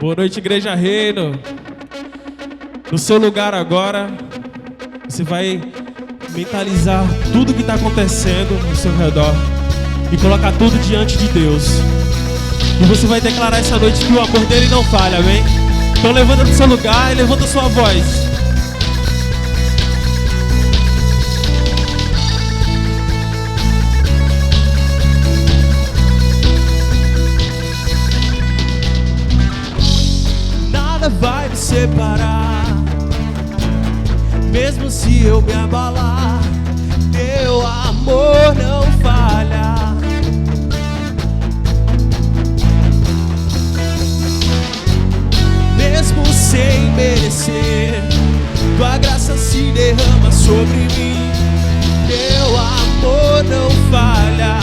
Boa noite, Igreja Reino. No seu lugar agora, você vai mentalizar tudo que está acontecendo no seu redor e colocar tudo diante de Deus. E você vai declarar essa noite que o amor dele não falha, amém? Então levanta do seu lugar e levanta a sua voz. Nada vai me separar, mesmo se eu me abalar, teu amor não falha. Mesmo sem merecer, tua graça se derrama sobre mim, teu amor não falha.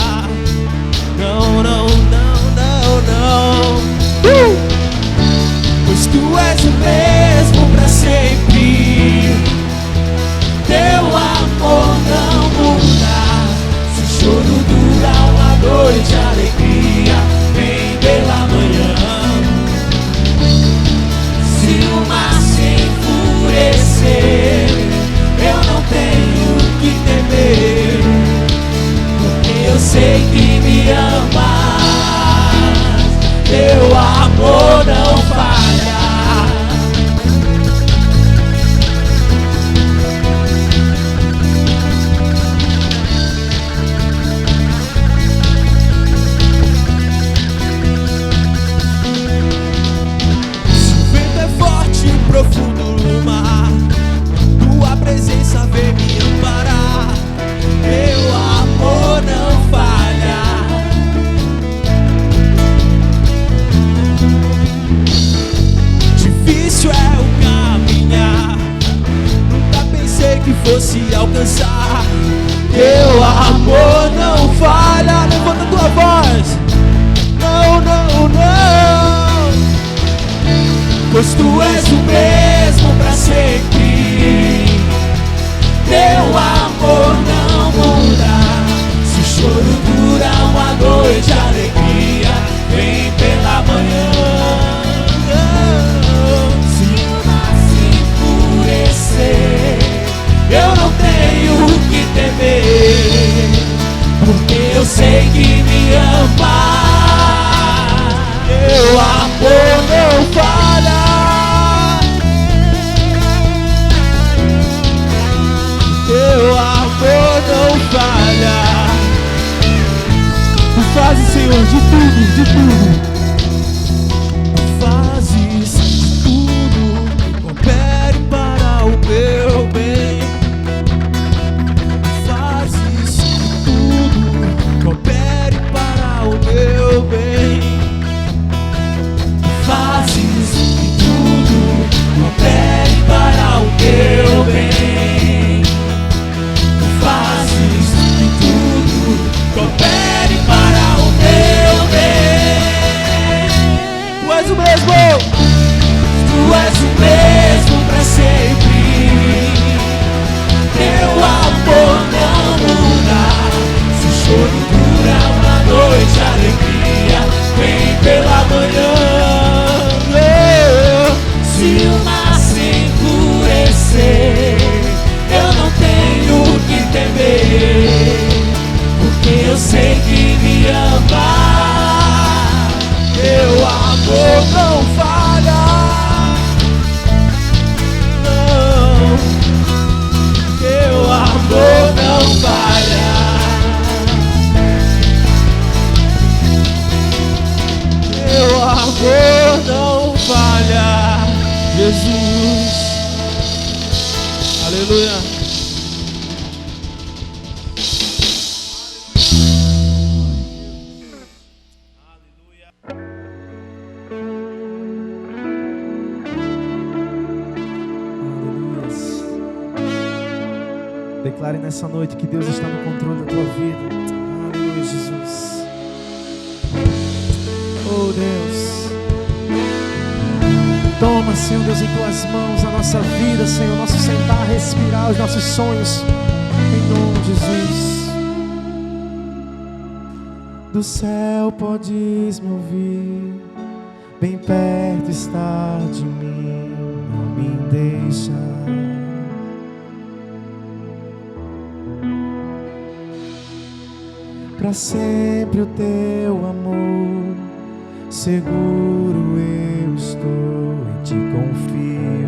Não, não, não, não, não. Pois tu és o mesmo pra sempre, teu amor não muda. Se o choro dura uma noite, a alegria vem pela manhã. Se o mar se enfurecer, eu não tenho que temer, porque eu sei que me amas, teu amor não falha. Profundo no mar, tua presença vem me amparar, teu amor não falha. Difícil é o caminhar, nunca pensei que fosse alcançar, teu amor não falha. Levanta tua voz. Não, não, não. Pois tu és o mesmo pra sempre, teu amor não muda. Se o choro dura uma noite, a alegria vem pela manhã. Se o mar se enfurecer, eu não tenho que temer, porque eu sei que me ama, teu amor não falha. Teu amor não falha. Tu fazes, Senhor, de tudo, de tudo. Tu fazes tudo, coopere para o meu bem. Tu fazes tudo, coopere para o meu bem. Tu fazes tudo, coopere para o meu bem. Fazes que tudo coopere para o meu bem. Tu és o mesmo, tu és o mesmo pra sempre, teu amor não muda. Se o choro dura uma noite, a alegria vem pela manhã. Se o mar se enfurecer, eu não tenho que temer, porque eu sei que me ama, teu amor não falha. Não, teu amor não falha. Teu amor não falha. Jesus, aleluia. Declare nessa noite que Deus está no controle da tua vida. Aleluia, Jesus. Oh Deus, toma, Senhor Deus, em tuas mãos a nossa vida, Senhor, nosso sentar, respirar, os nossos sonhos, em nome de Jesus. Do céu podes me ouvir, bem perto está de mim, não me deixa. Para sempre o teu amor, seguro eu estou, em ti confio.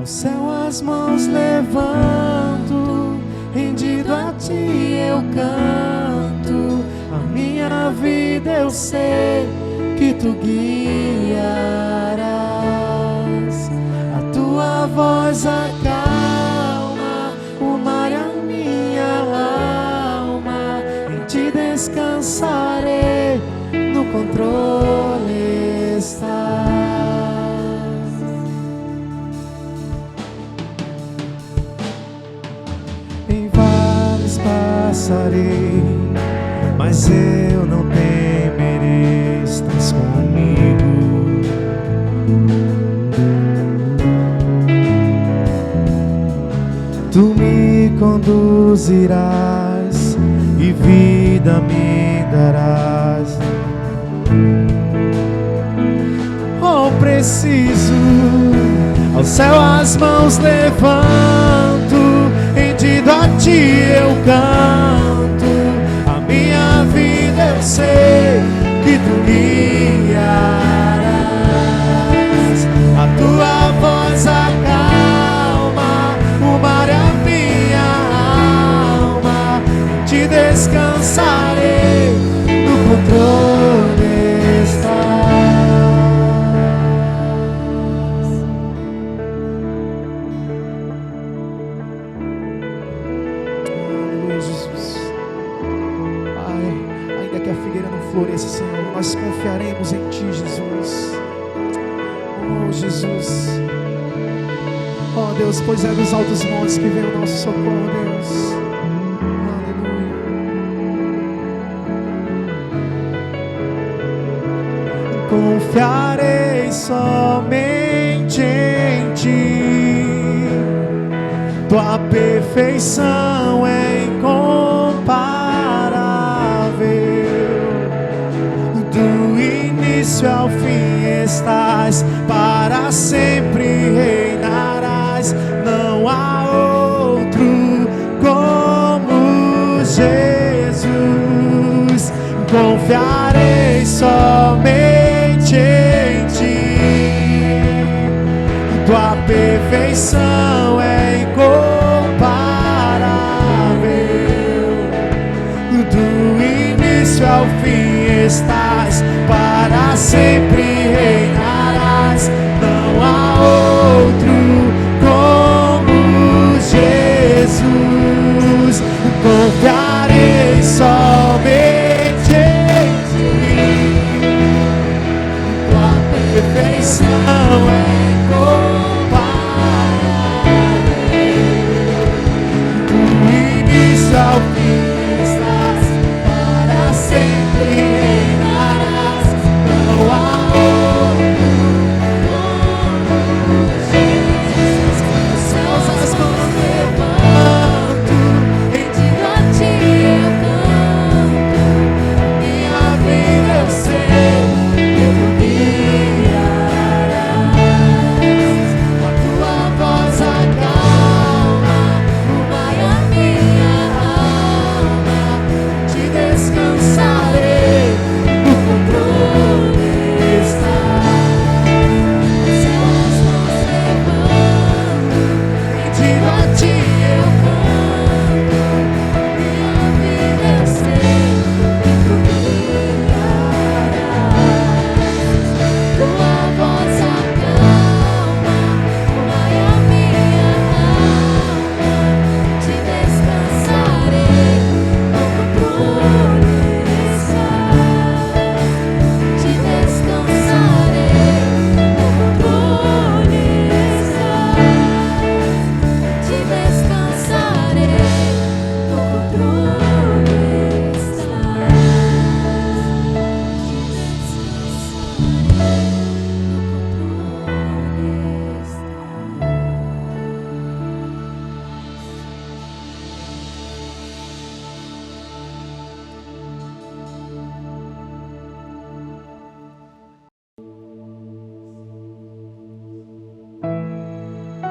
Ao céu as mãos levanto, rendido a ti eu canto. A minha vida eu sei que tu guiarás. A tua voz acalma o mar e a minha alma. Em ti descansarei, no controle estás. Em vales passarei, mas eu não temerei, estás comigo. Tu me conduzirás e vida me darás. Oh, preciso, ao céu as mãos levanto, rendido a ti eu canto. A minha vida eu sei que tu guiarás. A tua voz acalma o mar e a minha alma. Em ti descansarei, no controle estás. Aleluia, Jesus. Pai, ainda que a figueira não floresça, Senhor, nós confiaremos em ti, Jesus. Oh, Jesus. Oh, Deus, pois é dos altos montes que vem o nosso socorro, Deus. Aleluia. Confiarei somente em ti. Tua perfeição é incomparável. Do início ao fim estás, para sempre reinarás. Não há outro como Jesus. Confiarei somente em ti. Tua perfeição é incomparável. Do início ao fim estás, para sempre reinarás. Não há outro como Jesus. Confiarei somente em ti. Tua perfeição é incomparável. Do início ao fim estás, para sempre reinarás. Não há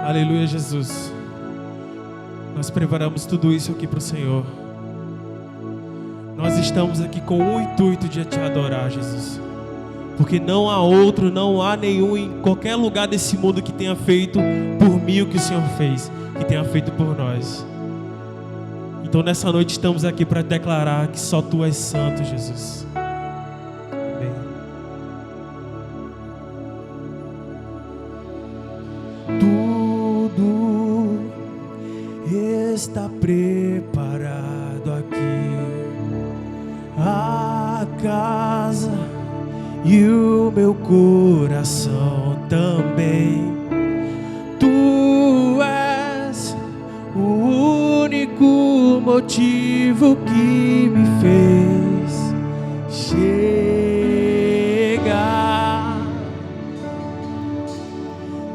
Aleluia, Jesus. Nós preparamos tudo isso aqui para o Senhor. Nós estamos aqui com o intuito de te adorar, Jesus. Porque não há outro, não há nenhum em qualquer lugar desse mundo que tenha feito por mim o que o Senhor fez, que tenha feito por nós. Então nessa noite estamos aqui para declarar que só Tu és santo, Jesus. Amém. Tudo está preparado aqui, a casa e o meu coração também. Tu és o único motivo que me fez chegar.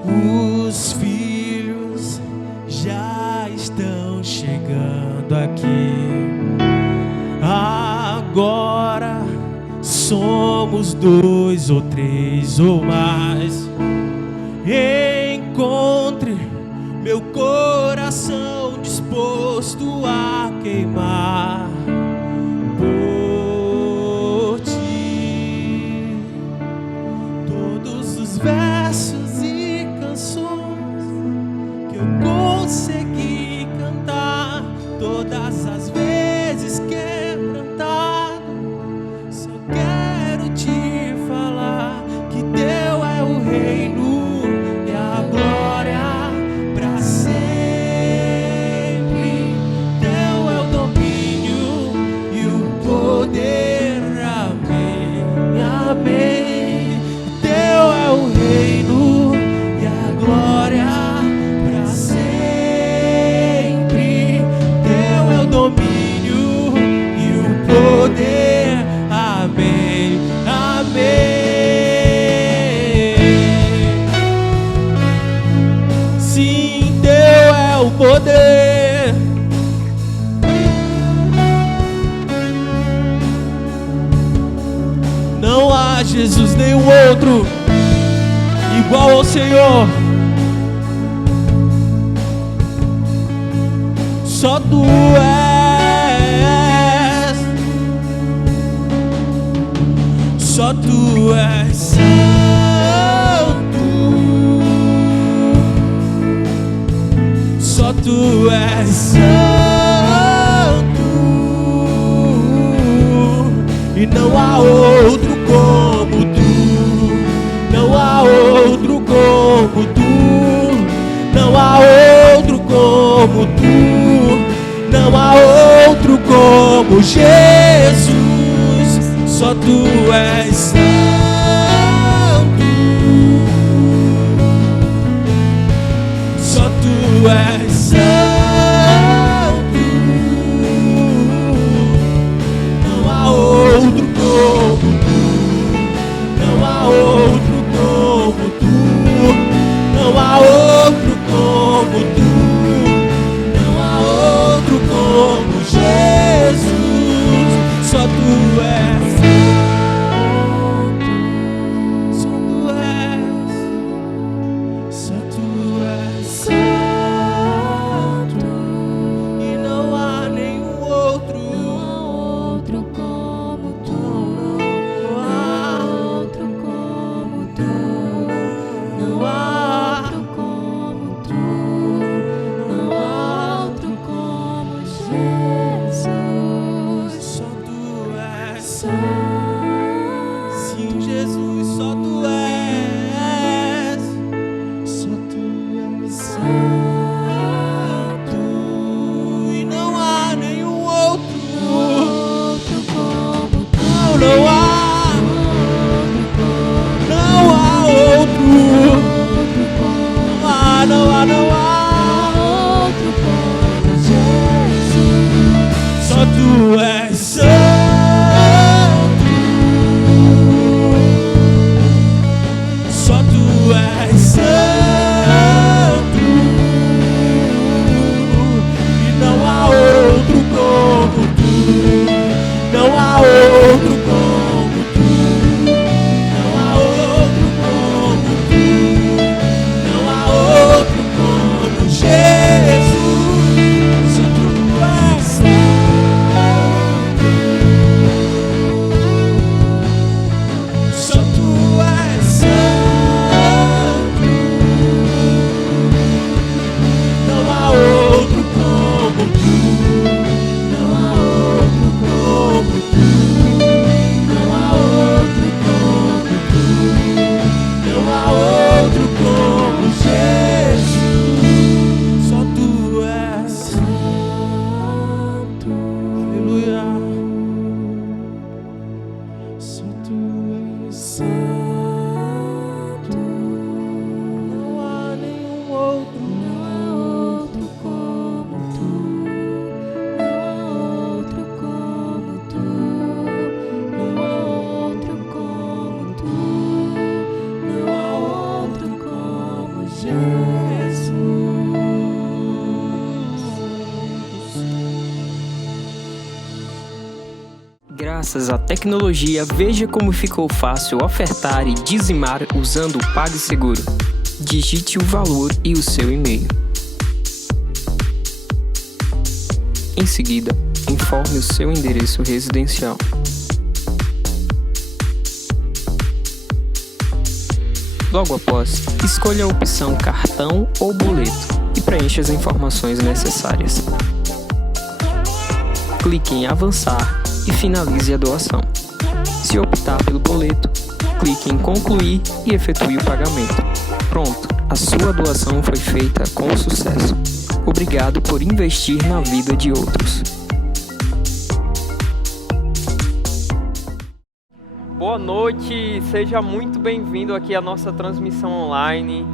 Os filhos já estão chegando aqui. Agora somos 2 ou 3 ou mais. Encontre meu coração disposto a queimar por Ti. Todos os versos e canções que eu consegui cantar, todas as vezes quebrantado, só quero Te falar que Teu é o reino e a glória para sempre. Teu é o domínio e o poder. Amém, amém. Teu é o reino e a glória para sempre. Teu é o domínio e o poder. Amém, amém. Sim, Teu é o poder. Não há, Jesus, nenhum outro igual ao Senhor. Só Tu és, só Tu és santo. Só Tu és santo. E não há outro como Tu. Não há outro como Tu. Não há outro como Tu. Não há outro como Jesus. Só Tu és santo. Só Tu és santo. Não há outro como Tu. Não há outro como Tu. Não há outro como Tu. Não há outro como Jesus. Só Tu és santo. Só Tu és. Só Tu és santo. E não há nenhum outro. Outro como Tu. Não há Outro como Tu. Não há Outro como Tu. Graças à tecnologia, veja como ficou fácil ofertar e dizimar usando o PagSeguro. Digite o valor e o seu e-mail. Em seguida, informe o seu endereço residencial. Logo após, escolha a opção cartão ou boleto e preencha as informações necessárias. Clique em avançar e finalize a doação. Se optar pelo boleto, clique em concluir e efetue o pagamento. Pronto, a sua doação foi feita com sucesso. Obrigado por investir na vida de outros. Boa noite, seja muito bem-vindo aqui à nossa transmissão online.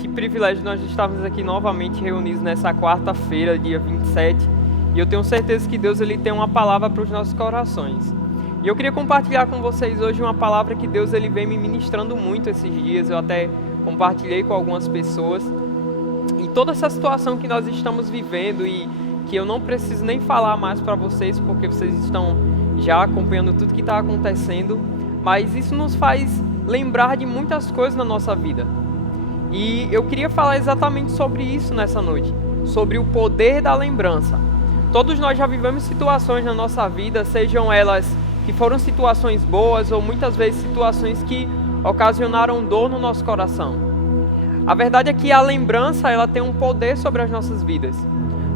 Que privilégio nós estarmos aqui novamente reunidos nessa quarta-feira, dia 27. E eu tenho certeza que Deus ele tem uma palavra para os nossos corações. E eu queria compartilhar com vocês hoje uma palavra que Deus ele vem me ministrando muito esses dias. Eu até compartilhei com algumas pessoas. E toda essa situação que nós estamos vivendo e que eu não preciso nem falar mais para vocês, porque vocês estão já acompanhando tudo que está acontecendo, mas isso nos faz lembrar de muitas coisas na nossa vida. E eu queria falar exatamente sobre isso nessa noite, sobre o poder da lembrança. Todos nós já vivemos situações na nossa vida, sejam elas que foram situações boas ou muitas vezes situações que ocasionaram dor no nosso coração. A verdade é que a lembrança ela tem um poder sobre as nossas vidas.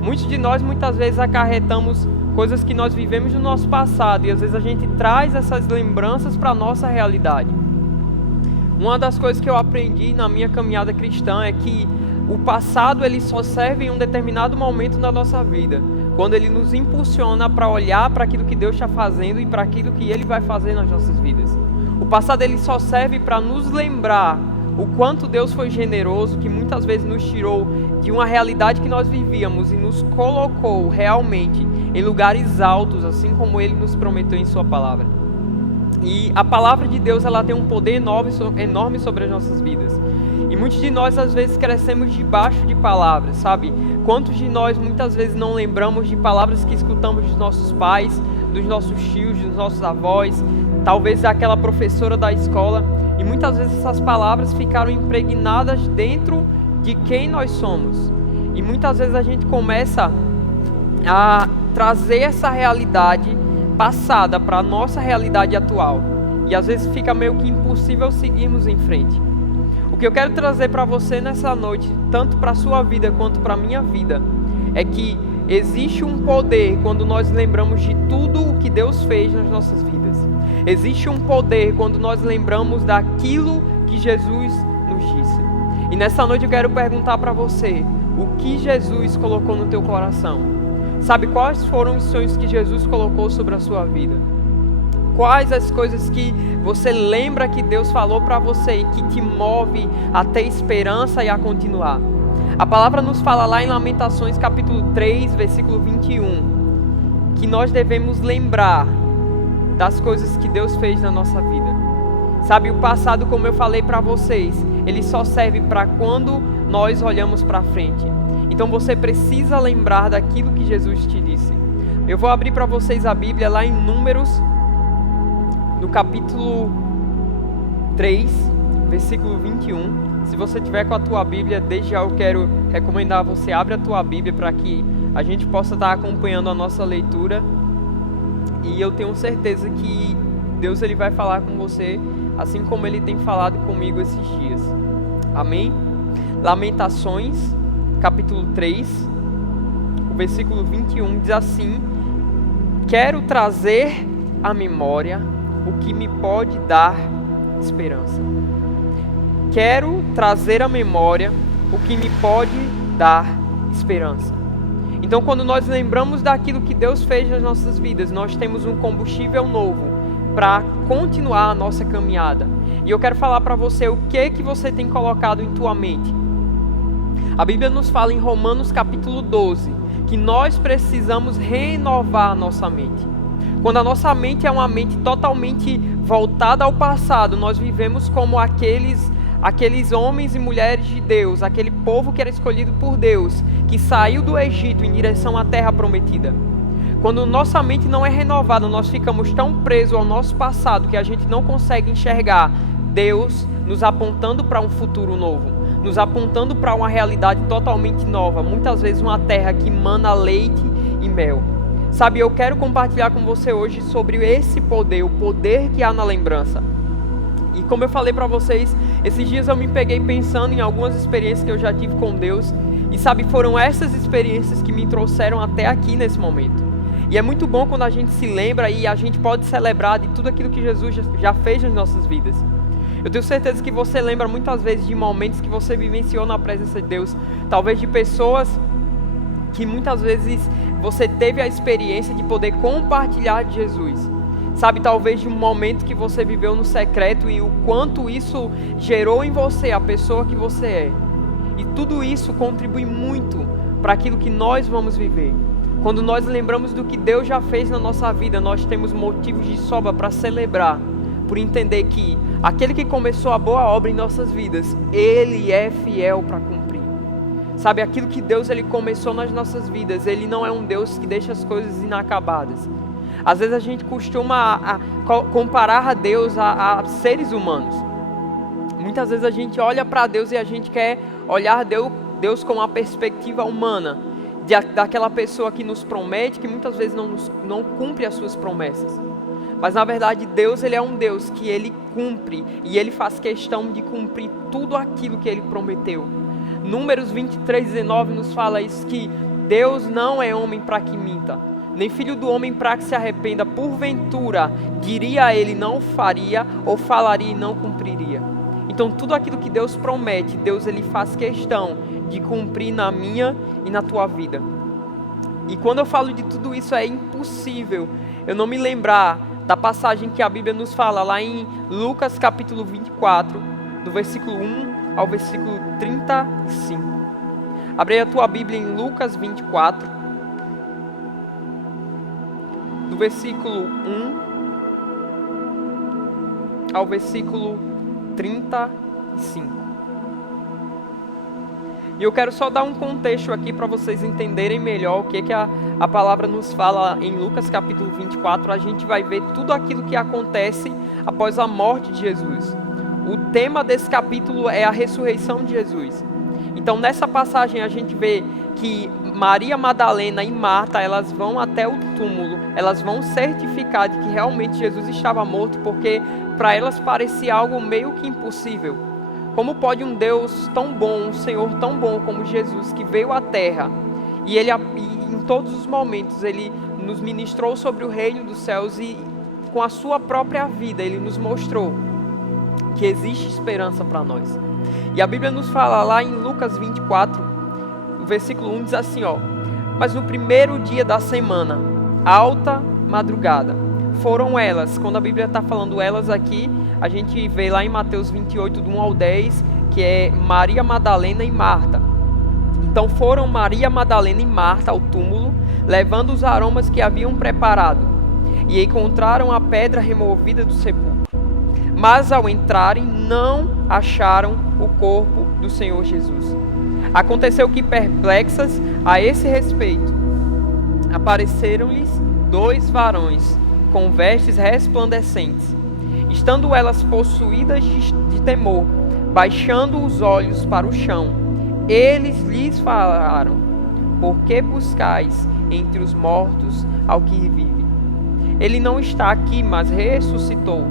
Muitos de nós muitas vezes acarretamos coisas que nós vivemos no nosso passado e às vezes a gente traz essas lembranças para a nossa realidade. Uma das coisas que eu aprendi na minha caminhada cristã é que o passado ele só serve em um determinado momento da nossa vida, quando ele nos impulsiona para olhar para aquilo que Deus está fazendo e para aquilo que Ele vai fazer nas nossas vidas. O passado ele só serve para nos lembrar o quanto Deus foi generoso, que muitas vezes nos tirou de uma realidade que nós vivíamos e nos colocou realmente em lugares altos, assim como Ele nos prometeu em Sua palavra. E a palavra de Deus ela tem um poder enorme sobre as nossas vidas. E muitos de nós às vezes crescemos debaixo de palavras, sabe? Quantos de nós muitas vezes não lembramos de palavras que escutamos dos nossos pais, dos nossos tios, dos nossos avós, talvez daquela professora da escola, e muitas vezes essas palavras ficaram impregnadas dentro de quem nós somos. E muitas vezes a gente começa a trazer essa realidade passada para a nossa realidade atual. E às vezes fica meio que impossível seguirmos em frente. O que eu quero trazer para você nessa noite, tanto para a sua vida quanto para a minha vida, é que existe um poder quando nós lembramos de tudo o que Deus fez nas nossas vidas. Existe um poder quando nós lembramos daquilo que Jesus nos disse. E nessa noite eu quero perguntar para você, o que Jesus colocou no teu coração? Sabe quais foram os sonhos que Jesus colocou sobre a sua vida? Quais as coisas que você lembra que Deus falou para você e que te move a ter esperança e a continuar? A palavra nos fala lá em Lamentações capítulo 3, versículo 21, que nós devemos lembrar das coisas que Deus fez na nossa vida. Sabe, o passado, como eu falei para vocês, ele só serve para quando nós olhamos para frente. Então você precisa lembrar daquilo que Jesus te disse. Eu vou abrir para vocês a Bíblia lá em Números, no capítulo 3, versículo 21. Se você tiver com a tua Bíblia, desde já eu quero recomendar você abra a tua Bíblia para que a gente possa estar acompanhando a nossa leitura. E eu tenho certeza que Deus ele vai falar com você, assim como Ele tem falado comigo esses dias. Amém? Lamentações, capítulo 3, o versículo 21 diz assim: quero trazer à memória o que me pode dar esperança. Quero trazer à memória o que me pode dar esperança. Então, quando nós lembramos daquilo que Deus fez nas nossas vidas, nós temos um combustível novo para continuar a nossa caminhada. E eu quero falar para você o que você tem colocado em tua mente. A Bíblia nos fala em Romanos capítulo 12 que nós precisamos renovar a nossa mente. Quando a nossa mente é uma mente totalmente voltada ao passado, nós vivemos como aqueles homens e mulheres de Deus, aquele povo que era escolhido por Deus, que saiu do Egito em direção à terra prometida. Quando nossa mente não é renovada, nós ficamos tão presos ao nosso passado que a gente não consegue enxergar Deus nos apontando para um futuro novo, nos apontando para uma realidade totalmente nova, muitas vezes uma terra que mana leite e mel. Sabe, eu quero compartilhar com você hoje sobre esse poder, o poder que há na lembrança. E como eu falei para vocês, esses dias eu me peguei pensando em algumas experiências que eu já tive com Deus. E sabe, foram essas experiências que me trouxeram até aqui nesse momento. E é muito bom quando a gente se lembra e a gente pode celebrar de tudo aquilo que Jesus já fez nas nossas vidas. Eu tenho certeza que você lembra muitas vezes de momentos que você vivenciou na presença de Deus. Talvez de pessoas que muitas vezes você teve a experiência de poder compartilhar de Jesus. Sabe, talvez de um momento que você viveu no secreto e o quanto isso gerou em você a pessoa que você é. E tudo isso contribui muito para aquilo que nós vamos viver. Quando nós lembramos do que Deus já fez na nossa vida, nós temos motivos de sobra para celebrar, por entender que aquele que começou a boa obra em nossas vidas, Ele é fiel para cumprir. Sabe, aquilo que Deus ele começou nas nossas vidas, Ele não é um Deus que deixa as coisas inacabadas. Às vezes a gente costuma comparar a Deus a seres humanos. Muitas vezes a gente olha para Deus e a gente quer olhar Deus com uma perspectiva humana, daquela pessoa que nos promete, que muitas vezes não cumpre as suas promessas. Mas na verdade Deus ele é um Deus que Ele cumpre e Ele faz questão de cumprir tudo aquilo que Ele prometeu. Números 23:19 nos fala isso, que Deus não é homem para que minta, nem filho do homem para que se arrependa. Porventura diria Ele, não faria, ou falaria e não cumpriria. Então tudo aquilo que Deus promete, Deus ele faz questão de cumprir na minha e na tua vida. E quando eu falo de tudo isso, é impossível eu não me lembrar da passagem que a Bíblia nos fala lá em Lucas capítulo 24, do versículo 1 ao versículo 35. Abre a tua Bíblia em Lucas 24, do versículo 1 ao versículo 35. E eu quero só dar um contexto aqui para vocês entenderem melhor o que a palavra nos fala em Lucas capítulo 24. A gente vai ver tudo aquilo que acontece após a morte de Jesus. O tema desse capítulo é a ressurreição de Jesus. Então nessa passagem a gente vê que Maria Madalena e Marta, elas vão até o túmulo, elas vão certificar de que realmente Jesus estava morto, porque para elas parecia algo meio que impossível. Como pode um Deus tão bom, um Senhor tão bom como Jesus, que veio à terra, e Ele em todos os momentos Ele nos ministrou sobre o reino dos céus, e com a sua própria vida Ele nos mostrou que existe esperança para nós. E a Bíblia nos fala lá em Lucas 24, o versículo 1 diz assim, ó: mas no primeiro dia da semana, alta madrugada, foram elas. Quando a Bíblia está falando elas aqui, a gente vê lá em Mateus 28, do 1 ao 10, que é Maria Madalena e Marta. Então foram Maria Madalena e Marta ao túmulo, levando os aromas que haviam preparado, e encontraram a pedra removida do sepulcro. Mas ao entrarem, não acharam o corpo do Senhor Jesus. Aconteceu que, perplexas a esse respeito, apareceram-lhes 2 varões com vestes resplandecentes. Estando elas possuídas de temor, baixando os olhos para o chão, eles lhes falaram: por que buscais entre os mortos ao que vive? Ele não está aqui, mas ressuscitou.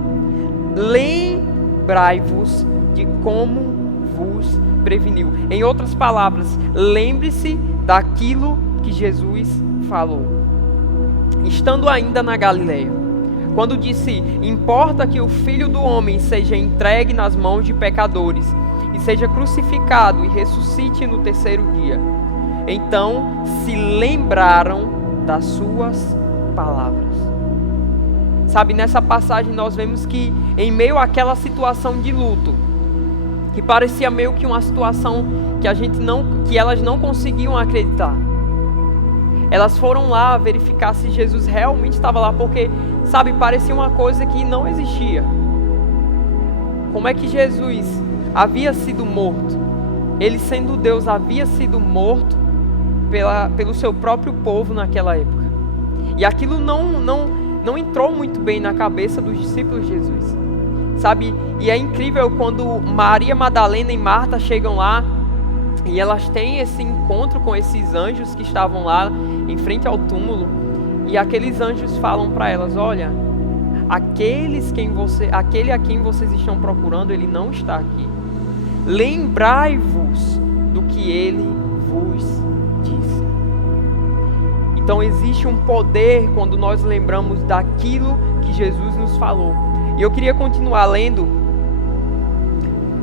Lembrai-vos de como vos preveniu. Em outras palavras, lembre-se daquilo que Jesus falou. Estando ainda na Galileia, quando disse: importa que o Filho do Homem seja entregue nas mãos de pecadores, e seja crucificado e ressuscite no terceiro dia. Então se lembraram das suas palavras. Sabe, nessa passagem nós vemos que em meio àquela situação de luto, que parecia meio que uma situação que elas não conseguiam acreditar, elas foram lá verificar se Jesus realmente estava lá, porque, sabe, parecia uma coisa que não existia. Como é que Jesus havia sido morto? Ele, sendo Deus, havia sido morto pelo seu próprio povo naquela época. E aquilo não entrou muito bem na cabeça dos discípulos de Jesus, sabe? E é incrível quando Maria Madalena e Marta chegam lá e elas têm esse encontro com esses anjos que estavam lá em frente ao túmulo, e aqueles anjos falam para elas: olha, aquele a quem vocês estão procurando, ele não está aqui. Lembrai-vos do que ele vos disse. Então existe um poder quando nós lembramos daquilo que Jesus nos falou. E eu queria continuar lendo.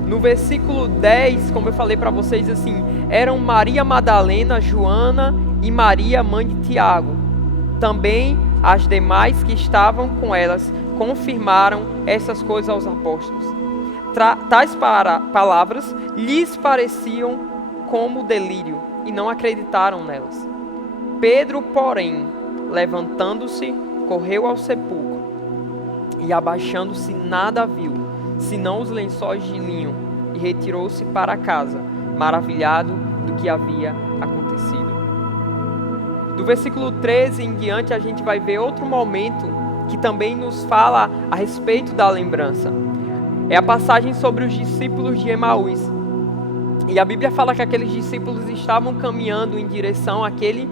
No versículo 10, como eu falei para vocês, assim, eram Maria Madalena, Joana e Maria, mãe de Tiago. Também as demais que estavam com elas confirmaram essas coisas aos apóstolos. Tais palavras lhes pareciam como delírio e não acreditaram nelas. Pedro, porém, levantando-se, correu ao sepulcro e, abaixando-se, nada viu, senão os lençóis de linho, e retirou-se para casa, maravilhado do que havia acontecido. Do versículo 13 em diante, a gente vai ver outro momento que também nos fala a respeito da lembrança. É a passagem sobre os discípulos de Emaús. E a Bíblia fala que aqueles discípulos estavam caminhando em direção àquele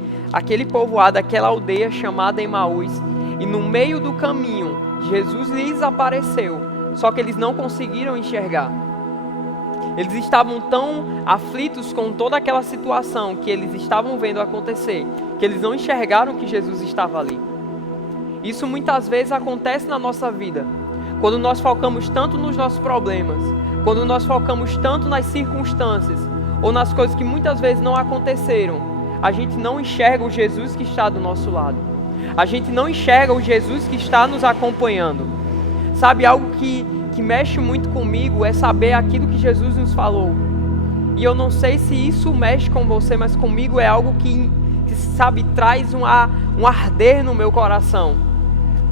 povoado, àquela aldeia chamada Emaús. E no meio do caminho, Jesus lhes apareceu, só que eles não conseguiram enxergar. Eles estavam tão aflitos com toda aquela situação que eles estavam vendo acontecer, que eles não enxergaram que Jesus estava ali. Isso muitas vezes acontece na nossa vida, quando nós focamos tanto nos nossos problemas, quando nós focamos tanto nas circunstâncias, ou nas coisas que muitas vezes não aconteceram, a gente não enxerga o Jesus que está do nosso lado. A gente não enxerga o Jesus que está nos acompanhando. Sabe, algo que mexe muito comigo é saber aquilo que Jesus nos falou. E eu não sei se isso mexe com você, mas comigo é algo que sabe, traz um arder no meu coração.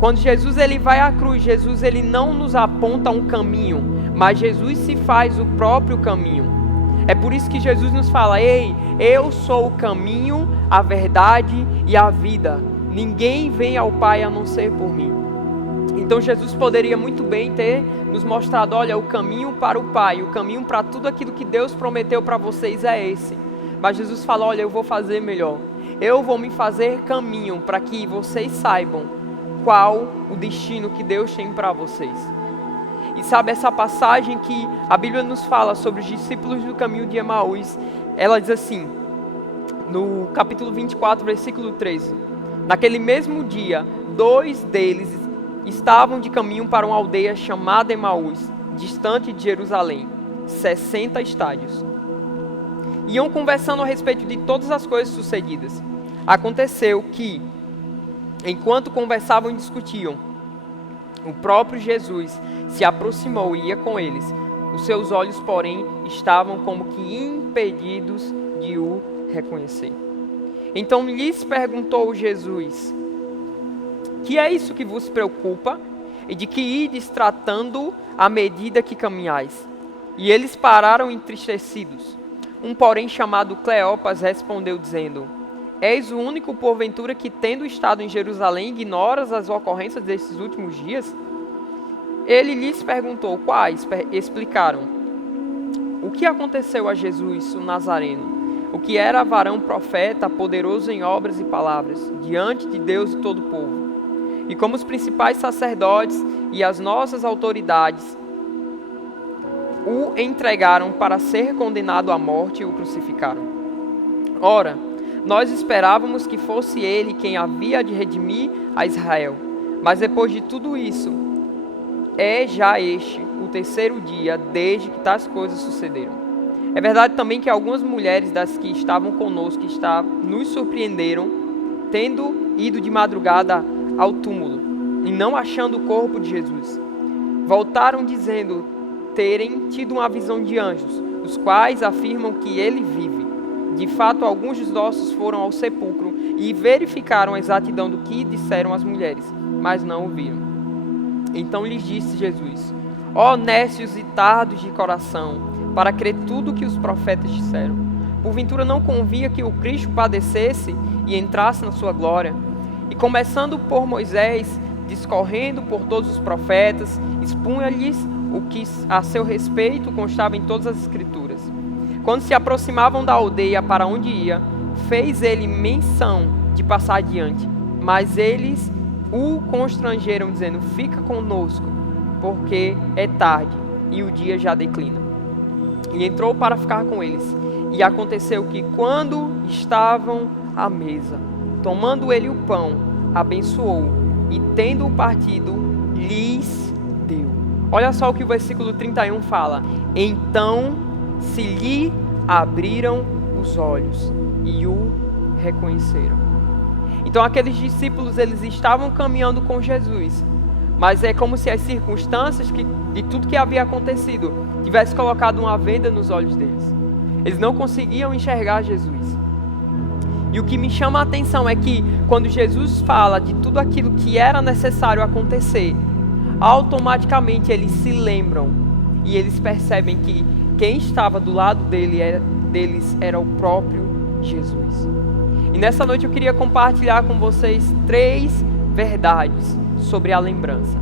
Quando Jesus ele vai à cruz, Jesus ele não nos aponta um caminho, mas Jesus se faz o próprio caminho. É por isso que Jesus nos fala: ei, eu sou o caminho, a verdade e a vida. Ninguém vem ao Pai a não ser por mim. Então Jesus poderia muito bem ter nos mostrado: olha, o caminho para o Pai, o caminho para tudo aquilo que Deus prometeu para vocês é esse. Mas Jesus fala: olha, eu vou fazer melhor. Eu vou me fazer caminho para que vocês saibam qual o destino que Deus tem para vocês. E sabe, essa passagem que a Bíblia nos fala sobre os discípulos do caminho de Emaús, ela diz assim, no capítulo 24, versículo 13: naquele mesmo dia, 2 deles estavam de caminho para uma aldeia chamada Emaús, distante de Jerusalém, 60 estádios. Iam conversando a respeito de todas as coisas sucedidas. Aconteceu que, enquanto conversavam e discutiam, o próprio Jesus se aproximou e ia com eles. Os seus olhos, porém, estavam como que impedidos de o reconhecer. Então lhes perguntou Jesus: que é isso que vos preocupa? E de que ides tratando à medida que caminhais? E eles pararam entristecidos. Um, porém, chamado Cleopas, respondeu dizendo: és o único, porventura, que, tendo estado em Jerusalém, ignoras as ocorrências destes últimos dias? Ele lhes perguntou: quais? Explicaram: o que aconteceu a Jesus, o Nazareno, o que era varão profeta, poderoso em obras e palavras, diante de Deus e todo o povo. E como os principais sacerdotes e as nossas autoridades o entregaram para ser condenado à morte e o crucificaram. Ora, nós esperávamos que fosse ele quem havia de redimir a Israel. Mas depois de tudo isso, é já este o 3º dia desde que tais coisas sucederam. É verdade também que algumas mulheres das que estavam conosco nos surpreenderam, tendo ido de madrugada ao túmulo e não achando o corpo de Jesus. Voltaram dizendo terem tido uma visão de anjos, os quais afirmam que ele vive. De fato, alguns dos nossos foram ao sepulcro e verificaram a exatidão do que disseram as mulheres, mas não o viram. Então lhes disse Jesus: ó nécios e tardos de coração, para crer tudo o que os profetas disseram. Porventura não convinha que o Cristo padecesse e entrasse na sua glória? E começando por Moisés, discorrendo por todos os profetas, expunha-lhes o que a seu respeito constava em todas as Escrituras. Quando se aproximavam da aldeia para onde ia, fez ele menção de passar adiante, mas eles o constrangeram, dizendo: fica conosco, porque é tarde e o dia já declina. E entrou para ficar com eles. E aconteceu que, quando estavam à mesa, tomando ele o pão, abençoou, e tendo-o partido, lhes deu. Olha só o que o versículo 31 fala: então se lhe abriram os olhos e o reconheceram. Então aqueles discípulos, eles estavam caminhando com Jesus, mas é como se as circunstâncias de tudo que havia acontecido tivesse colocado uma venda nos olhos deles. Eles não conseguiam enxergar Jesus. E o que me chama a atenção é que quando Jesus fala de tudo aquilo que era necessário acontecer, automaticamente eles se lembram e eles percebem que quem estava do lado deles era o próprio Jesus. E nessa noite eu queria compartilhar com vocês 3 verdades sobre a lembrança.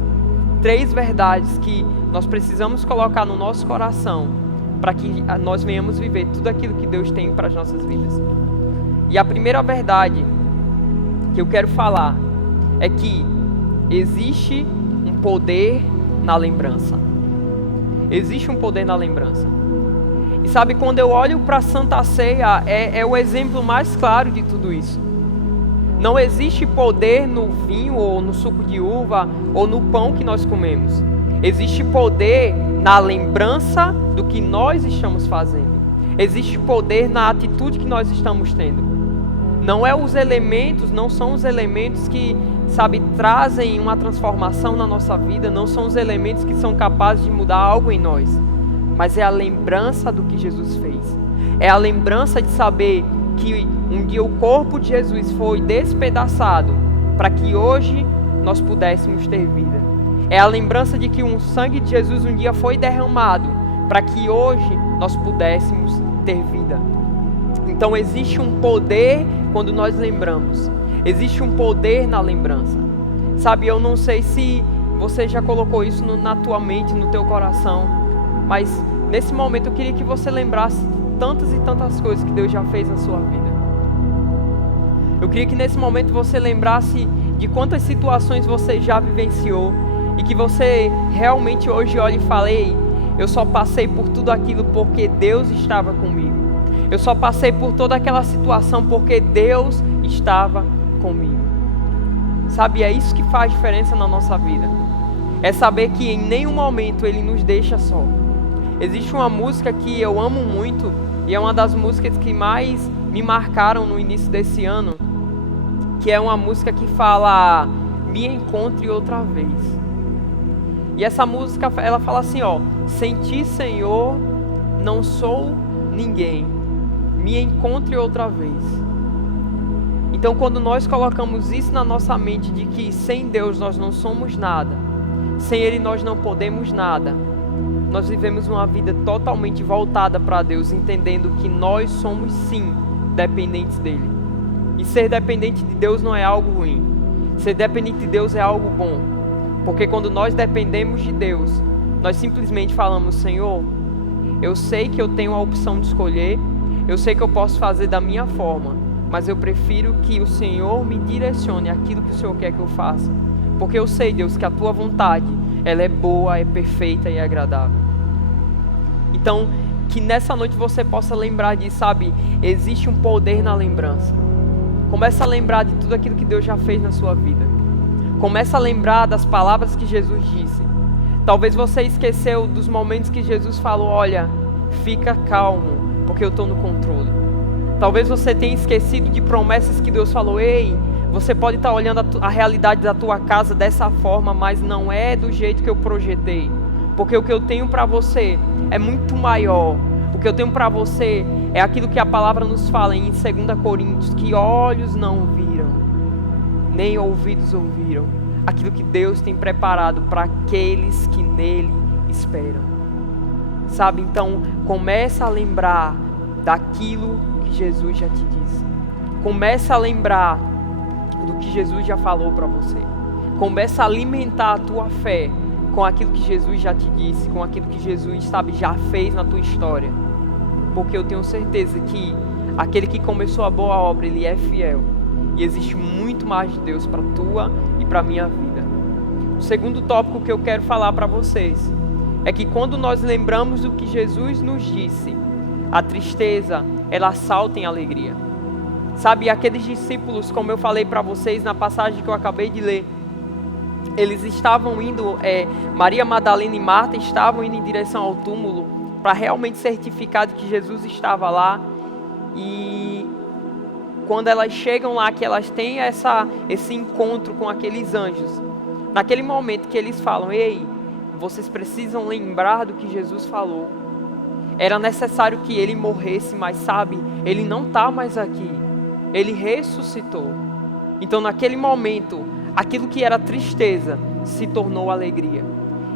3 verdades que nós precisamos colocar no nosso coração para que nós venhamos viver tudo aquilo que Deus tem para as nossas vidas. E a primeira verdade que eu quero falar é que existe um poder na lembrança. Existe um poder na lembrança. E sabe, quando eu olho para a Santa Ceia, é o exemplo mais claro de tudo isso. Não existe poder no vinho, ou no suco de uva, ou no pão que nós comemos. Existe poder na lembrança do que nós estamos fazendo. Existe poder na atitude que nós estamos tendo. Não são os elementos que, sabe, trazem uma transformação na nossa vida, não são os elementos que são capazes de mudar algo em nós, mas é a lembrança do que Jesus fez. É a lembrança de saber que um dia o corpo de Jesus foi despedaçado para que hoje nós pudéssemos ter vida. É a lembrança de que o sangue de Jesus um dia foi derramado para que hoje nós pudéssemos ter vida. Então existe um poder quando nós lembramos. Existe um poder na lembrança. Sabe, eu não sei se você já colocou isso na tua mente, no teu coração, mas nesse momento eu queria que você lembrasse tantas e tantas coisas que Deus já fez na sua vida. Eu queria que nesse momento você lembrasse de quantas situações você já vivenciou e que você realmente hoje olhe e fale: eu só passei por tudo aquilo porque Deus estava comigo. Eu só passei por toda aquela situação porque Deus estava comigo. Sabe, é isso que faz diferença na nossa vida. É saber que em nenhum momento Ele nos deixa só. Existe uma música que eu amo muito e é uma das músicas que mais me marcaram no início desse ano, que é uma música que fala: me encontre outra vez. E essa música, ela fala assim, ó: sem ti, Senhor, não sou ninguém, me encontre outra vez. Então, quando nós colocamos isso na nossa mente, de que sem Deus nós não somos nada, sem Ele nós não podemos nada, nós vivemos uma vida totalmente voltada para Deus, entendendo que nós somos sim dependentes dEle. E ser dependente de Deus não é algo ruim. Ser dependente de Deus é algo bom. Porque quando nós dependemos de Deus, nós simplesmente falamos: Senhor, eu sei que eu tenho a opção de escolher, eu sei que eu posso fazer da minha forma, mas eu prefiro que o Senhor me direcione aquilo que o Senhor quer que eu faça. Porque eu sei, Deus, que a Tua vontade, ela é boa, é perfeita e agradável. Então, que nessa noite você possa lembrar disso, sabe? Existe um poder na lembrança. Começa a lembrar de tudo aquilo que Deus já fez na sua vida. Começa a lembrar das palavras que Jesus disse. Talvez você esqueceu dos momentos que Jesus falou: olha, fica calmo, porque eu estou no controle. Talvez você tenha esquecido de promessas que Deus falou: ei, você pode estar olhando a realidade da tua casa dessa forma, mas não é do jeito que eu projetei. Porque o que eu tenho para você é muito maior. O que eu tenho para você é aquilo que a palavra nos fala em 2 Coríntios, que olhos não viram, nem ouvidos ouviram, aquilo que Deus tem preparado para aqueles que nele esperam. Sabe, então começa a lembrar daquilo que Jesus já te disse. Começa a lembrar do que Jesus já falou para você. Começa a alimentar a tua fé com aquilo que Jesus já te disse, com aquilo que Jesus, já fez na tua história. Porque eu tenho certeza que aquele que começou a boa obra, ele é fiel. E existe muito mais de Deus para a tua e para a minha vida. O segundo tópico que eu quero falar para vocês é que quando nós lembramos do que Jesus nos disse, a tristeza, ela salta em alegria. Sabe, aqueles discípulos, como eu falei para vocês na passagem que eu acabei de ler, eles estavam indo, Maria Madalena e Marta estavam indo em direção ao túmulo para realmente certificar de que Jesus estava lá. E quando elas chegam lá, que elas têm esse encontro com aqueles anjos, naquele momento que eles falam: ei, vocês precisam lembrar do que Jesus falou. Era necessário que ele morresse, mas sabe, ele não está mais aqui. Ele ressuscitou. Então naquele momento, aquilo que era tristeza se tornou alegria.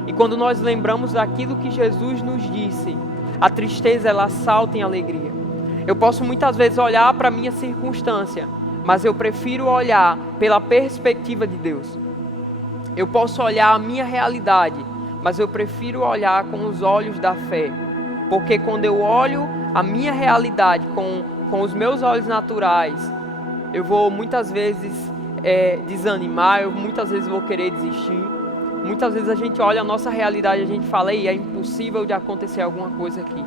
E quando nós lembramos daquilo que Jesus nos disse, a tristeza, ela salta em alegria. Eu posso muitas vezes olhar para a minha circunstância, mas eu prefiro olhar pela perspectiva de Deus. Eu posso olhar a minha realidade, mas eu prefiro olhar com os olhos da fé. Porque quando eu olho a minha realidade com os meus olhos naturais, eu vou muitas vezes desanimar, eu muitas vezes vou querer desistir. Muitas vezes a gente olha a nossa realidade e a gente fala: ei, é impossível de acontecer alguma coisa aqui.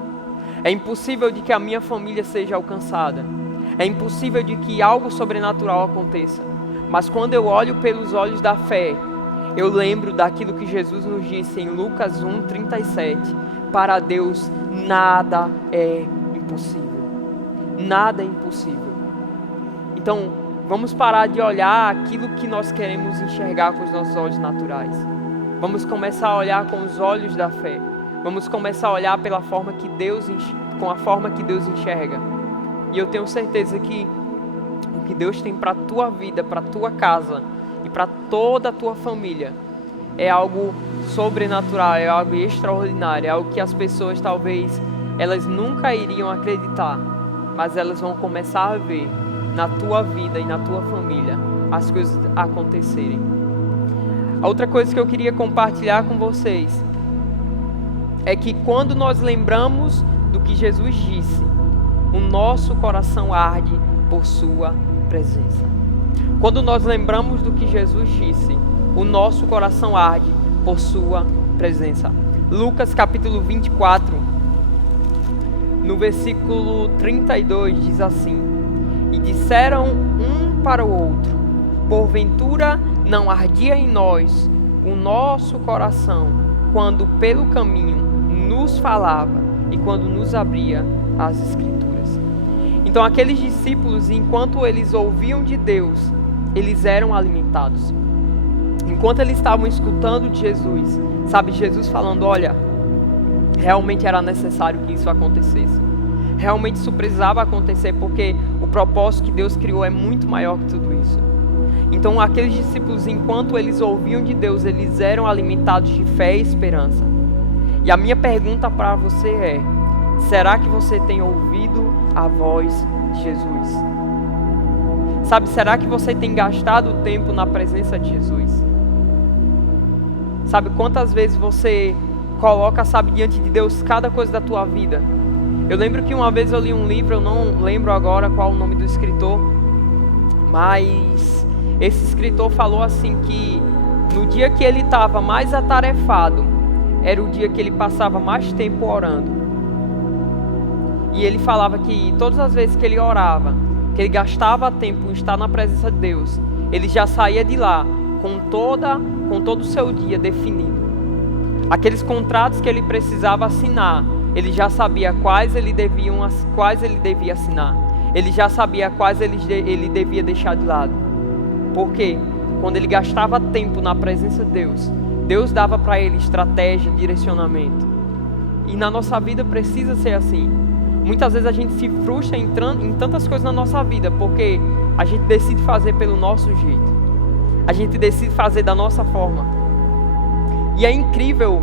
É impossível de que a minha família seja alcançada. É impossível de que algo sobrenatural aconteça. Mas quando eu olho pelos olhos da fé, eu lembro daquilo que Jesus nos disse em Lucas 1:37. Para Deus nada é impossível. Nada é impossível. Então, vamos parar de olhar aquilo que nós queremos enxergar com os nossos olhos naturais. Vamos começar a olhar com os olhos da fé. Vamos começar a olhar com a forma que Deus enxerga. E eu tenho certeza que o que Deus tem para a tua vida, para a tua casa e para toda a tua família é algo sobrenatural, é algo extraordinário, é algo que as pessoas talvez elas nunca iriam acreditar, mas elas vão começar a ver na tua vida e na tua família as coisas acontecerem. A outra coisa que eu queria compartilhar com vocês é que quando nós lembramos do que Jesus disse, o nosso coração arde por sua presença. Quando nós lembramos do que Jesus disse, o nosso coração arde por sua presença. Lucas capítulo 24, no versículo 32 diz assim: e disseram um para o outro: porventura não ardia em nós o nosso coração quando pelo caminho nos falava e quando nos abria as Escrituras. Então aqueles discípulos, enquanto eles ouviam de Deus, eles eram alimentados. Enquanto eles estavam escutando de Jesus, sabe, Jesus falando: olha, realmente era necessário que isso acontecesse. Realmente isso precisava acontecer, porque o propósito que Deus criou é muito maior que tudo isso. Então aqueles discípulos, enquanto eles ouviam de Deus, eles eram alimentados de fé e esperança. E a minha pergunta para você é: será que você tem ouvido a voz de Jesus? Sabe, será que você tem gastado tempo na presença de Jesus? Sabe, quantas vezes você coloca, sabe, diante de Deus cada coisa da tua vida? Eu lembro que uma vez eu li um livro, eu não lembro agora qual o nome do escritor, mas esse escritor falou assim que no dia que ele estava mais atarefado, era o dia que ele passava mais tempo orando. E ele falava que todas as vezes que ele orava, que ele gastava tempo em estar na presença de Deus, ele já saía de lá com todo o seu dia definido. Aqueles contratos que ele precisava assinar, ele já sabia quais ele devia assinar. Ele já sabia quais ele devia deixar de lado. Porque quando ele gastava tempo na presença de Deus, Deus dava para ele estratégia, direcionamento. E na nossa vida precisa ser assim. Muitas vezes a gente se frustra em tantas coisas na nossa vida, porque a gente decide fazer pelo nosso jeito. A gente decide fazer da nossa forma. E é incrível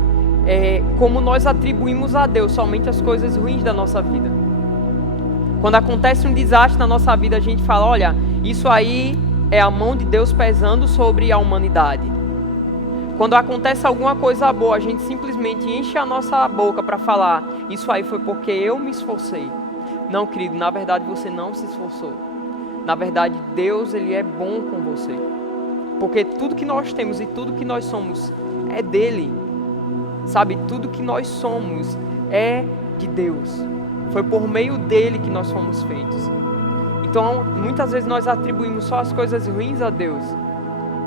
como nós atribuímos a Deus somente as coisas ruins da nossa vida. Quando acontece um desastre na nossa vida, a gente fala: olha, isso aí é a mão de Deus pesando sobre a humanidade. Quando acontece alguma coisa boa, a gente simplesmente enche a nossa boca para falar: isso aí foi porque eu me esforcei. Não, querido, na verdade você não se esforçou. Na verdade, Deus, Ele é bom com você. Porque tudo que nós temos e tudo que nós somos é dele. Sabe, tudo que nós somos é de Deus. Foi por meio dele que nós fomos feitos. Então, muitas vezes nós atribuímos só as coisas ruins a Deus.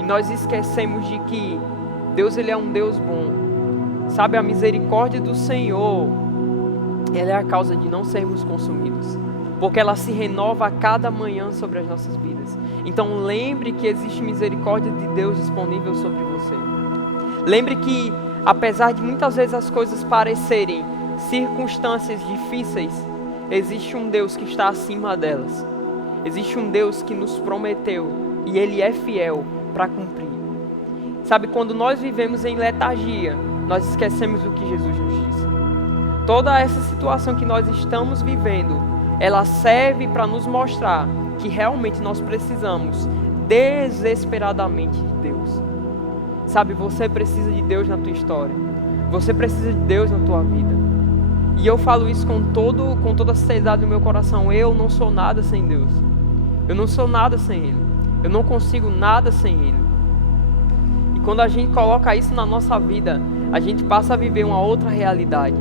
E nós esquecemos de que Deus, Ele é um Deus bom. Sabe, a misericórdia do Senhor, ela é a causa de não sermos consumidos. Porque ela se renova a cada manhã sobre as nossas vidas. Então lembre que existe misericórdia de Deus disponível sobre você. Lembre que, apesar de muitas vezes as coisas parecerem circunstâncias difíceis, existe um Deus que está acima delas. Existe um Deus que nos prometeu e Ele é fiel para cumprir. Sabe, quando nós vivemos em letargia, nós esquecemos o que Jesus nos disse. Toda essa situação que nós estamos vivendo, ela serve para nos mostrar que realmente nós precisamos desesperadamente de Deus. Sabe, você precisa de Deus na tua história. Você precisa de Deus na tua vida. E eu falo isso com toda a sinceridade do meu coração. Eu não sou nada sem Deus. Eu não sou nada sem Ele. Eu não consigo nada sem Ele. E quando a gente coloca isso na nossa vida, a gente passa a viver uma outra realidade.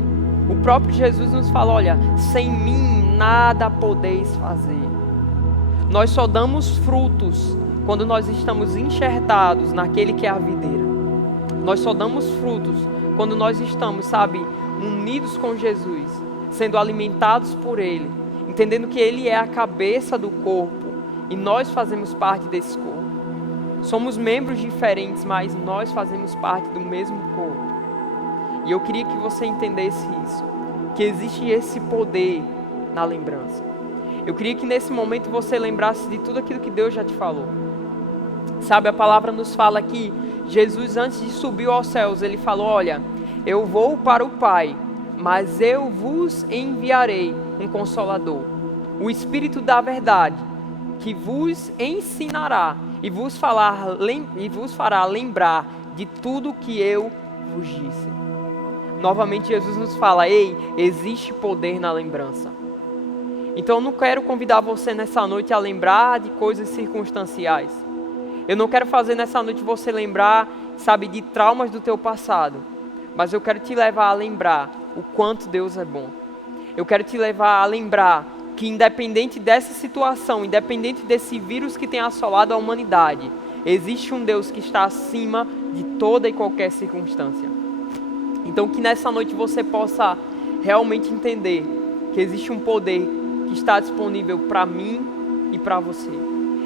O próprio Jesus nos fala: olha, sem mim nada podeis fazer. Nós só damos frutos quando nós estamos enxertados naquele que é a videira. Nós só damos frutos quando nós estamos, sabe, unidos com Jesus, sendo alimentados por Ele, entendendo que Ele é a cabeça do corpo e nós fazemos parte desse corpo. Somos membros diferentes, mas nós fazemos parte do mesmo corpo. E eu queria que você entendesse isso, que existe esse poder na lembrança. Eu queria que nesse momento você lembrasse de tudo aquilo que Deus já te falou. Sabe, a palavra nos fala que Jesus, antes de subir aos céus, Ele falou: olha, eu vou para o Pai, mas eu vos enviarei um Consolador, o Espírito da verdade, que vos ensinará e vos fará lembrar de tudo que eu vos disse. Novamente Jesus nos fala: ei, existe poder na lembrança. Então eu não quero convidar você nessa noite a lembrar de coisas circunstanciais. Eu não quero fazer nessa noite você lembrar, sabe, de traumas do teu passado. Mas eu quero te levar a lembrar o quanto Deus é bom. Eu quero te levar a lembrar que independente dessa situação, independente desse vírus que tem assolado a humanidade, existe um Deus que está acima de toda e qualquer circunstância. Então que nessa noite você possa realmente entender que existe um poder que está disponível para mim e para você.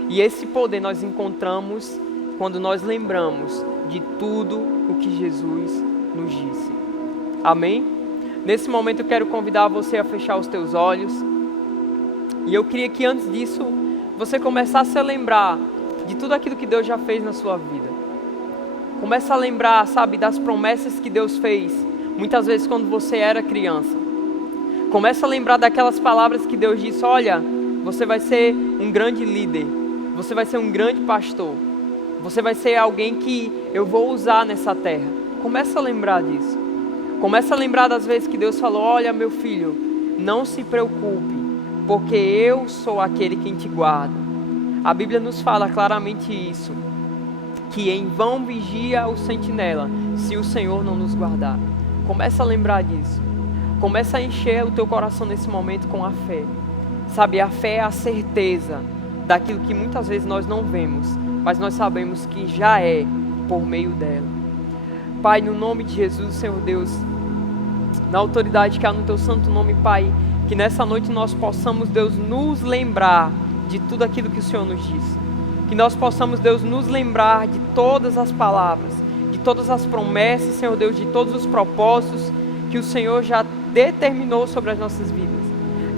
E esse poder nós encontramos quando nós lembramos de tudo o que Jesus nos disse. Amém? Nesse momento eu quero convidar você a fechar os teus olhos. E eu queria que antes disso você começasse a lembrar de tudo aquilo que Deus já fez na sua vida. Começa a lembrar, sabe, das promessas que Deus fez, muitas vezes quando você era criança. Começa a lembrar daquelas palavras que Deus disse: olha, você vai ser um grande líder, você vai ser um grande pastor, você vai ser alguém que eu vou usar nessa terra. Começa a lembrar disso. Começa a lembrar das vezes que Deus falou: olha, meu filho, não se preocupe, porque eu sou aquele quem te guarda. A Bíblia nos fala claramente isso, que em vão vigia o sentinela, se o Senhor não nos guardar. Começa a lembrar disso. Começa a encher o teu coração nesse momento com a fé. Sabe, a fé é a certeza daquilo que muitas vezes nós não vemos, mas nós sabemos que já é por meio dela. Pai, no nome de Jesus, Senhor Deus, na autoridade que há no teu santo nome, Pai, que nessa noite nós possamos, Deus, nos lembrar de tudo aquilo que o Senhor nos disse. Que nós possamos, Deus, nos lembrar de todas as palavras, de todas as promessas, Senhor Deus, de todos os propósitos que o Senhor já determinou sobre as nossas vidas.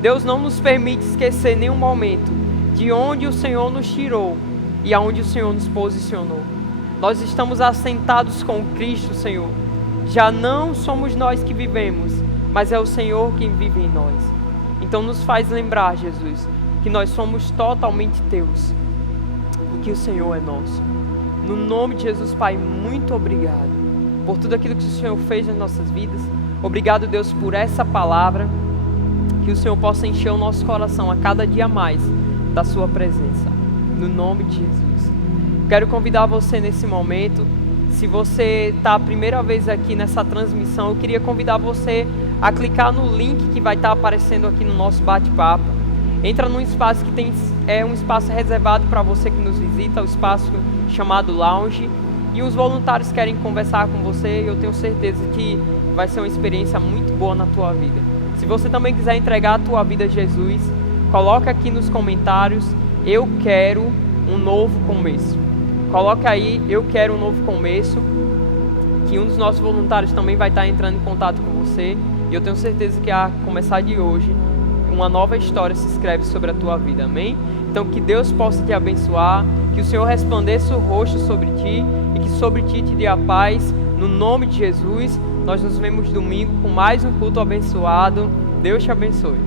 Deus, não nos permite esquecer nenhum momento de onde o Senhor nos tirou e aonde o Senhor nos posicionou. Nós estamos assentados com Cristo, Senhor. Já não somos nós que vivemos, mas é o Senhor quem vive em nós. Então nos faz lembrar, Jesus, que nós somos totalmente teus. porque o Senhor é nosso. No nome de Jesus, Pai, muito obrigado por tudo aquilo que o Senhor fez nas nossas vidas. Obrigado, Deus, por essa palavra, que o Senhor possa encher o nosso coração a cada dia mais da sua presença, no nome de Jesus. Quero convidar você nesse momento, se você está a primeira vez aqui nessa transmissão, eu queria convidar você a clicar no link que vai estar aparecendo aqui no nosso bate-papo. Entra num espaço que é um espaço reservado para você que nos visita, o espaço chamado Lounge, e os voluntários querem conversar com você, e eu tenho certeza que vai ser uma experiência muito boa na tua vida. Se você também quiser entregar a tua vida a Jesus, coloca aqui nos comentários, eu quero um novo começo. Coloca aí, eu quero um novo começo, que um dos nossos voluntários também vai estar entrando em contato com você, e eu tenho certeza que a começar de hoje, uma nova história se escreve sobre a tua vida, amém? Então que Deus possa te abençoar, que o Senhor resplandeça o rosto sobre ti, e que sobre ti te dê a paz, no nome de Jesus. Nós nos vemos domingo com mais um culto abençoado. Deus te abençoe.